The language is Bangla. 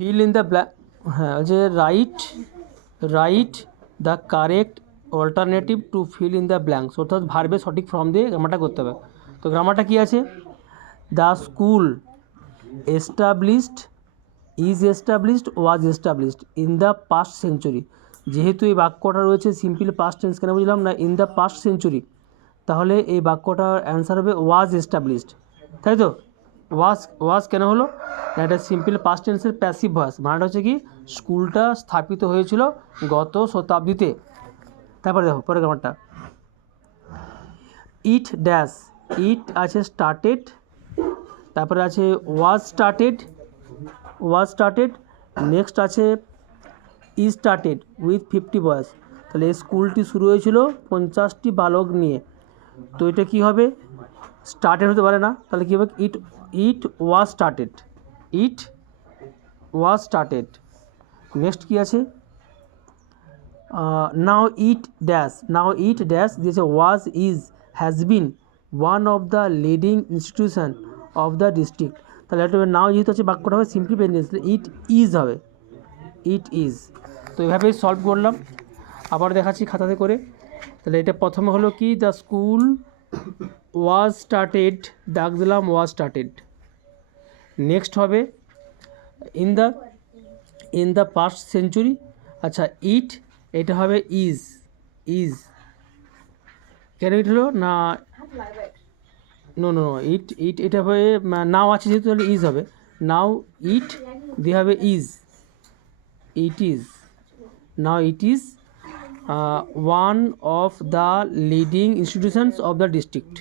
ফিল ইন দ্য ব্ল্যাঙ্ক, হ্যাঁ যে write the correct alternative to fill in the blanks, অর্থাৎ ভার্বের সঠিক ফর্ম দিয়ে গ্রামারটা করতে হবে। তো গ্রামারটা কী আছে? The school established, is established, was established in the past century. যেহেতু এই বাক্যটা রয়েছে সিম্পল পাস্ট টেন্স, কেন বুঝলাম না? ইন দ্য পাস্ট সেঞ্চুরি, তাহলে এই বাক্যটার অ্যান্সার হবে ওয়াজ এস্টাবলিশড, তাই তো? ওয়াজ কেন হলো? এটা সিম্পল পাস্ট টেন্সের প্যাসিভ ভয়েস, মানেটা হচ্ছে কি স্কুলটা স্থাপিত হয়েছিল গত শতাব্দীতে। তারপরে দেখো পরে গ্রামারটা, ইট ড্যাশ, ইট আছে স্টার্টেড, তারপরে আছে ওয়াজ স্টার্টেড, নেক্সট আছে ইজ স্টার্টেড উইথ 50 বয়েজ। তাহলে এই স্কুলটি শুরু হয়েছিল 50টি বালক নিয়ে। তো এটা কী হবে? স্টার্টেড হতে পারে না, তাহলে কী হবে? ইট ওয়াজ স্টার্টেড। নেক্সট কী আছে? নাও ইট ড্যাশ দিয়েছে was, is, has been one of the leading institution of the district. তাহলে এটা নাও যেহেতু আছে বাক্যটা হবে সিম্পলি প্রেজেন্ট, ইট ইজ হবে, ইট ইজ। তো এভাবেই সলভ করলাম, আবার দেখাচ্ছি খাতাতে করে। তাহলে এটা প্রথমে হলো কি, দ্য স্কুল ওয়াজ স্টার্টেড, দাগ দিলাম ওয়াজ স্টার্টেড। নেক্সট হবে ইন দ্য পাস্ট সেঞ্চুরি, আচ্ছা ইট, এটা হবে ইজ কেন ইট হলো না? নো ইট এটা হবে নাও আছে যেহেতু, তাহলে ইজ হবে। নাও ইট দিয়ে হবে is, now it is one of the leading institutions of the district.